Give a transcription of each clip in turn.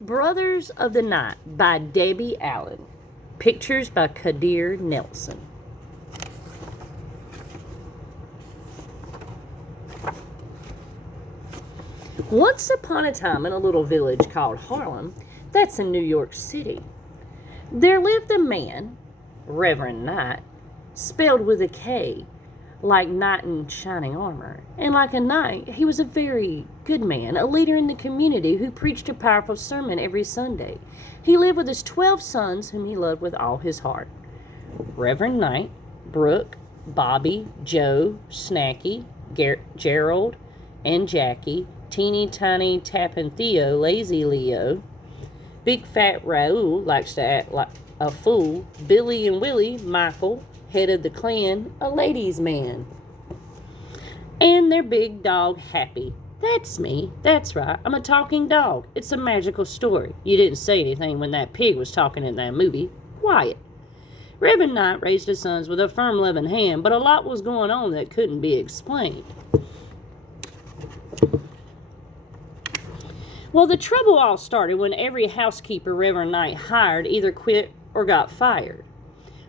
Brothers of the Night by Debbie Allen. Pictures by Kadir Nelson. Once upon a time in a little village called Harlem, that's in New York City, there lived a man, Reverend Knight, spelled with a K, like knight in shining armor. And like a knight, he was a very good man, a leader in the community who preached a powerful sermon every Sunday. He lived with his 12 sons, whom he loved with all his heart. Reverend Knight, Brooke, Bobby, Joe, Snacky, Gerald, and Jackie, Teeny Tiny Tappin' Theo, Lazy Leo, Big Fat Raoul, likes to act like a fool, Billy and Willie, Michael, head of the clan, a ladies' man, and their big dog, Happy. That's me. That's right. I'm a talking dog. It's a magical story. You didn't say anything when that pig was talking in that movie. Quiet. Reverend Knight raised his sons with a firm, loving hand, but a lot was going on that couldn't be explained. Well, the trouble all started when every housekeeper Reverend Knight hired either quit or got fired.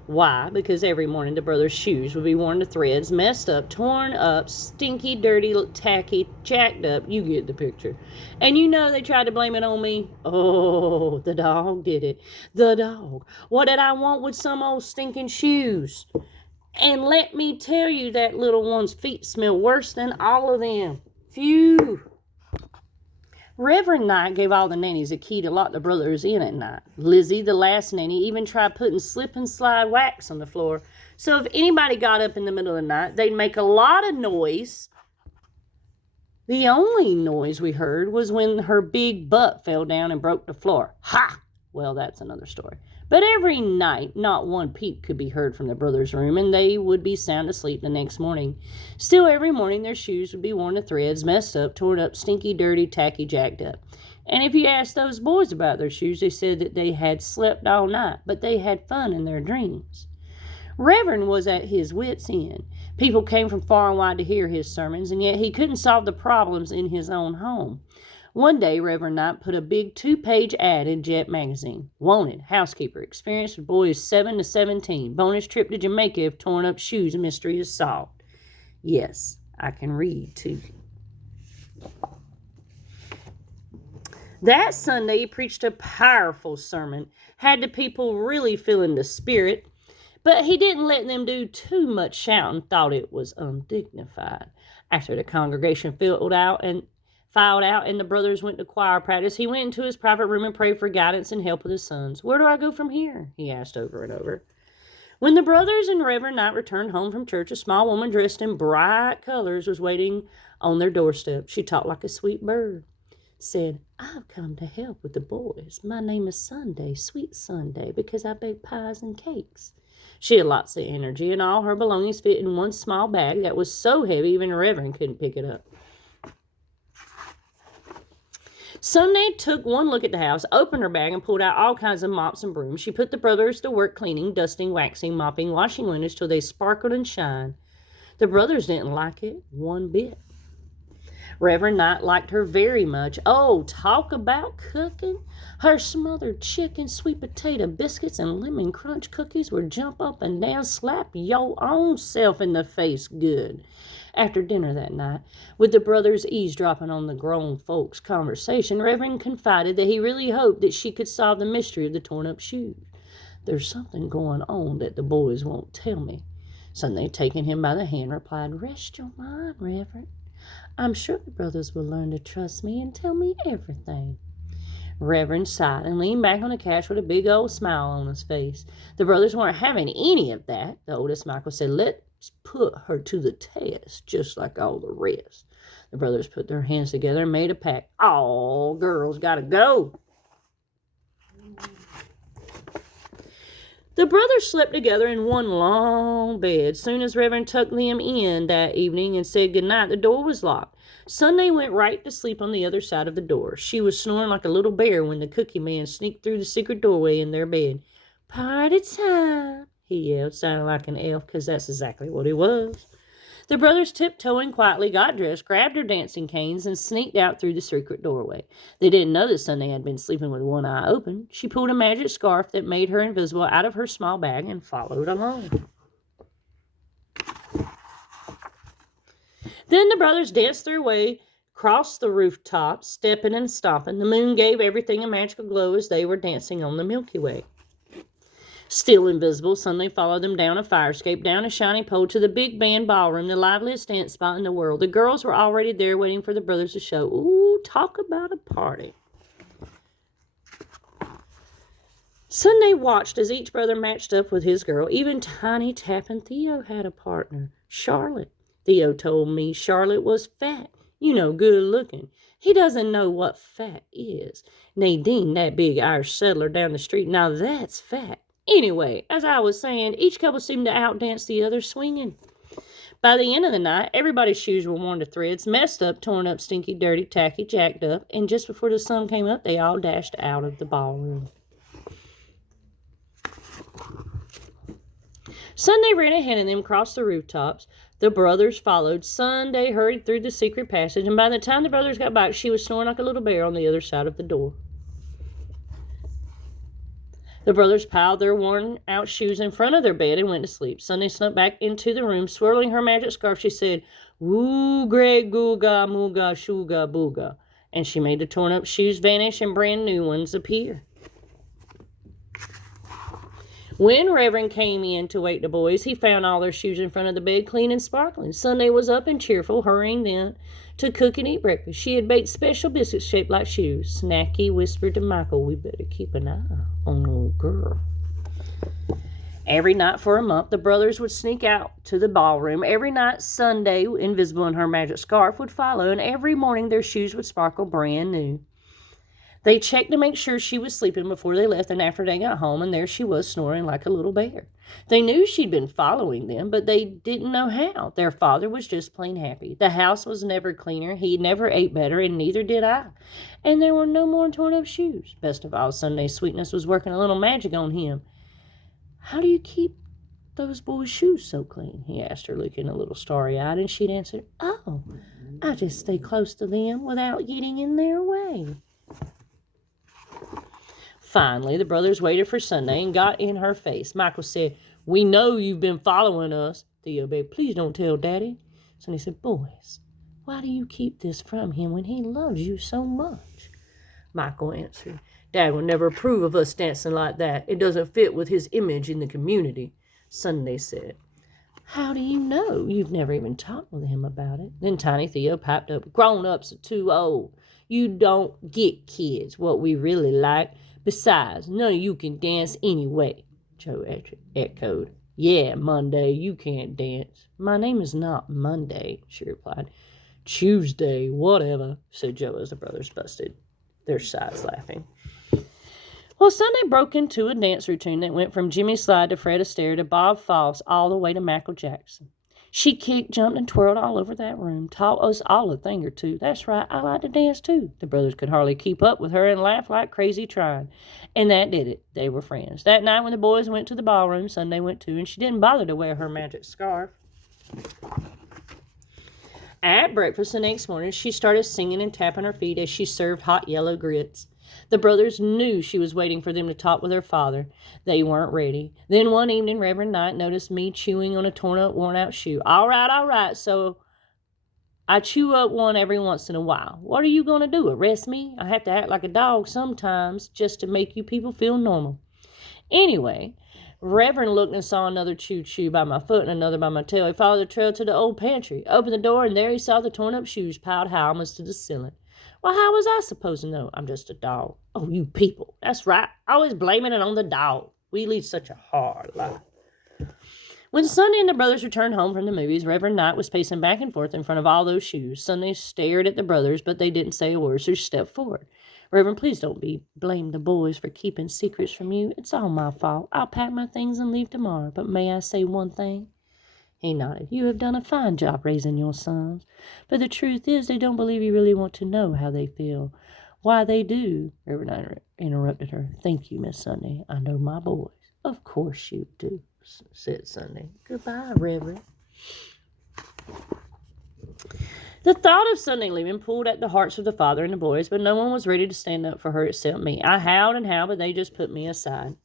Why? Because every morning the brothers' shoes would be worn to threads, messed up, torn up, stinky, dirty, tacky, jacked up. You get the picture. And you know they tried to blame it on me. Oh, the dog did it. The dog. What did I want with some old stinking shoes? And let me tell you, that little one's feet smell worse than all of them. Phew. Reverend Knight gave all the nannies a key to lock the brothers in at night. Lizzie, the last nanny, even tried putting slip and slide wax on the floor. So if anybody got up in the middle of the night, they'd make a lot of noise. The only noise we heard was when her big butt fell down and broke the floor. Ha! Well, that's another story. But every night, not one peep could be heard from the brothers' room, and they would be sound asleep the next morning. Still, every morning their shoes would be worn to threads, messed up, torn up, stinky, dirty, tacky, jacked up. And if you asked those boys about their shoes, they said that they had slept all night, but they had fun in their dreams. Reverend was at his wits' end. People came from far and wide to hear his sermons, and yet he couldn't solve the problems in his own home. One day, Reverend Knight put a big 2-page ad in Jet magazine. Wanted, housekeeper, experience with boys 7 to 17. Bonus trip to Jamaica if torn up shoes mystery is solved. Yes, I can read too. That Sunday, he preached a powerful sermon, had the people really feeling the spirit, but he didn't let them do too much shouting, thought it was undignified. After the congregation filed out and the brothers went to choir practice, he went into his private room and prayed for guidance and help with his sons. Where do I go from here? He asked over and over. When the brothers and Reverend Knight returned home from church, a small woman dressed in bright colors was waiting on their doorstep. She talked like a sweet bird. Said, I've come to help with the boys. My name is Sunday, Sweet Sunday, because I bake pies and cakes. She had lots of energy, and all her belongings fit in one small bag that was so heavy even Reverend couldn't pick it up. Sunday took one look at the house, opened her bag, and pulled out all kinds of mops and brooms. She put the brothers to work cleaning, dusting, waxing, mopping, washing windows till they sparkled and shined. The brothers didn't like it one bit. Reverend Knight liked her very much. Oh, talk about cooking. Her smothered chicken, sweet potato biscuits, and lemon crunch cookies would jump up and down, slap your own self in the face good. After dinner that night, with the brothers eavesdropping on the grown folks' conversation, Reverend confided that he really hoped that she could solve the mystery of the torn-up shoes. There's something going on that the boys won't tell me. Sunday, taking him by the hand, replied, Rest your mind, Reverend. I'm sure the brothers will learn to trust me and tell me everything. Reverend sighed and leaned back on the couch with a big old smile on his face. The brothers weren't having any of that. The oldest, Michael, said, Let's put her to the test, just like all the rest. The brothers put their hands together and made a pact. All girls gotta go. The brothers slept together in one long bed. Soon as Reverend tucked them in that evening and said goodnight, the door was locked. Sunday went right to sleep on the other side of the door. She was snoring like a little bear when the cookie man sneaked through the secret doorway in their bed. Party time, he yelled, sounding like an elf, because that's exactly what he was. The brothers tiptoeing quietly got dressed, grabbed their dancing canes, and sneaked out through the secret doorway. They didn't know that Sunday had been sleeping with one eye open. She pulled a magic scarf that made her invisible out of her small bag and followed along. Then the brothers danced their way across the rooftops, stepping and stomping. The moon gave everything a magical glow as they were dancing on the Milky Way. Still invisible, Sunday followed them down a fire escape, down a shiny pole to the big band ballroom, the liveliest dance spot in the world. The girls were already there waiting for the brothers to show. Ooh, talk about a party. Sunday watched as each brother matched up with his girl. Even Tiny Tap and Theo had a partner, Charlotte. Theo told me Charlotte was fat, good looking. He doesn't know what fat is. Nadine, that big Irish settler down the street, now that's fat. Anyway, as I was saying, each couple seemed to outdance the other swinging. By the end of the night, everybody's shoes were worn to threads, messed up, torn up, stinky, dirty, tacky, jacked up, and just before the sun came up, they all dashed out of the ballroom. Sunday ran ahead of them across the rooftops. The brothers followed. Sunday hurried through the secret passage, and by the time the brothers got back, she was snoring like a little bear on the other side of the door. The brothers piled their worn-out shoes in front of their bed and went to sleep. Sunday snuck back into the room. Swirling her magic scarf, she said, "Woo, Greg, googa, mooga, shuga, booga." And she made the torn-up shoes vanish and brand new ones appear. When Reverend came in to wake the boys, he found all their shoes in front of the bed, clean and sparkling. Sunday was up and cheerful, hurrying them to cook and eat breakfast. She had baked special biscuits shaped like shoes. Snacky whispered to Michael, "We better keep an eye on old girl." Every night for a month, the brothers would sneak out to the ballroom. Every night, Sunday, invisible in her magic scarf, would follow, and every morning their shoes would sparkle brand new. They checked to make sure she was sleeping before they left, and after they got home, and there she was snoring like a little bear. They knew she'd been following them, but they didn't know how. Their father was just plain happy. The house was never cleaner, he never ate better, and neither did I. And there were no more torn-up shoes. Best of all, Sunday's sweetness was working a little magic on him. "How do you keep those boys' shoes so clean?" he asked her, looking a little starry-eyed, and she'd answered, "Oh, I just stay close to them without getting in their way." Finally, the brothers waited for Sunday and got in her face. Michael said, "We know you've been following us." Theo begged, "Please don't tell Daddy." Sunday said, "Boys, why do you keep this from him when he loves you so much?" Michael answered, "Dad would never approve of us dancing like that. It doesn't fit with his image in the community." Sunday said, "How do you know? You've never even talked with him about it." Then Tiny Theo piped up, "Grown-ups are too old. You don't get kids what we really like. Besides, none of you can dance anyway." Joe echoed, "Yeah, Monday, you can't dance." "My name is not Monday," she replied. "Tuesday, whatever," said Joe as the brothers busted their sides laughing. Well, Sunday broke into a dance routine that went from Jimmy Slide to Fred Astaire to Bob Fosse all the way to Michael Jackson. She kicked, jumped, and twirled all over that room, taught us all a thing or two. "That's right, I like to dance too." The brothers could hardly keep up with her and laughed like crazy trying. And that did it. They were friends. That night when the boys went to the ballroom, Sunday went too, and she didn't bother to wear her magic scarf. At breakfast the next morning, she started singing and tapping her feet as she served hot yellow grits. The brothers knew she was waiting for them to talk with her father. They weren't ready. Then one evening, Reverend Knight noticed me chewing on a torn-up, worn-out shoe. All right, so I chew up one every once in a while. What are you going to do, arrest me? I have to act like a dog sometimes just to make you people feel normal." Anyway, Reverend looked and saw another chewed shoe by my foot and another by my tail. He followed the trail to the old pantry, opened the door, and there he saw the torn-up shoes piled high almost to the ceiling. Well, how was I supposed to know? I'm just a dog. Oh, you people. That's right. Always blaming it on the dog. We lead such a hard life. When Sunday and the brothers returned home from the movies, Reverend Knight was pacing back and forth in front of all those shoes. Sunday stared at the brothers, but they didn't say a word, so she stepped forward. "Reverend, please don't blame the boys for keeping secrets from you. It's all my fault. I'll pack my things and leave tomorrow. But may I say one thing?" He nodded. "You have done a fine job raising your sons. But the truth is they don't believe you really want to know how they feel. Why they do." Reverend Knight interrupted her. "Thank you, Miss Sunday. I know my boys." "Of course you do," said Sunday. "Goodbye, Reverend." The thought of Sunday leaving pulled at the hearts of the father and the boys, but no one was ready to stand up for her except me. I howled and howled, but they just put me aside.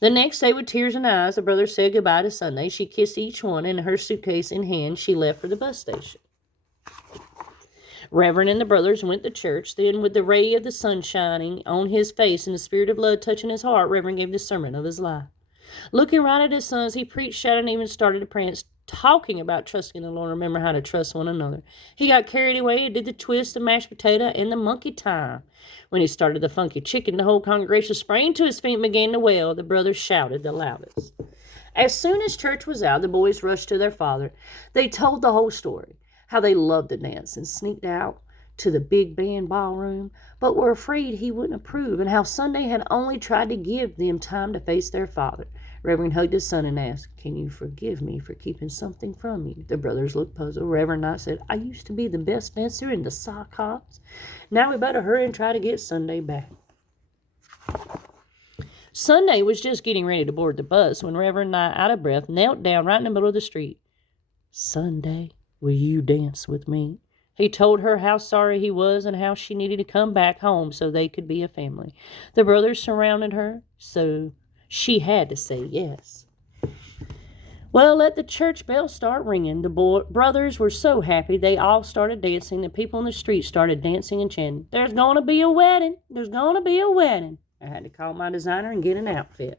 The next day, with tears in eyes, the brothers said goodbye to Sunday. She kissed each one, and her suitcase in hand, she left for the bus station. Reverend and the brothers went to church. Then, with the ray of the sun shining on his face and the spirit of love touching his heart, Reverend gave the sermon of his life. Looking right at his sons, he preached, shouted, and even started to prance, talking about trusting the Lord. Remember how to trust one another. He got carried away and did the twist, the mashed potato, and the monkey time. When he started the funky chicken, the whole congregation sprang to his feet and began to wail. The brothers shouted the loudest. As soon as church was out, the boys rushed to their father. They told the whole story, how they loved to dance and sneaked out to the big band ballroom, but were afraid he wouldn't approve, and how Sunday had only tried to give them time to face their father. Reverend hugged his son and asked, "Can you forgive me for keeping something from you?" The brothers looked puzzled. Reverend Knight said, "I used to be the best dancer in the sock hops. Now we better hurry and try to get Sunday back." Sunday was just getting ready to board the bus when Reverend Knight, out of breath, knelt down right in the middle of the street. "Sunday, will you dance with me?" He told her how sorry he was and how she needed to come back home so they could be a family. The brothers surrounded her, so she had to say yes. Well, let the church bell start ringing. The brothers were so happy they all started dancing. The people in the street started dancing and chanting, "There's going to be a wedding. There's going to be a wedding." I had to call my designer and get an outfit.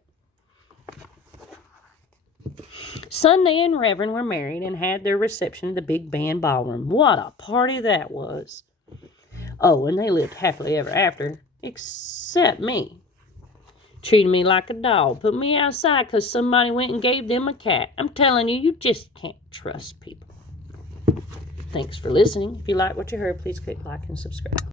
Sunday and Reverend were married and had their reception at the big band ballroom. What a party that was. Oh, and they lived happily ever after, except me. Treated me like a dog, put me outside because somebody went and gave them a cat. I'm telling you, you just can't trust people. Thanks for listening. If you like what you heard, please click like and subscribe.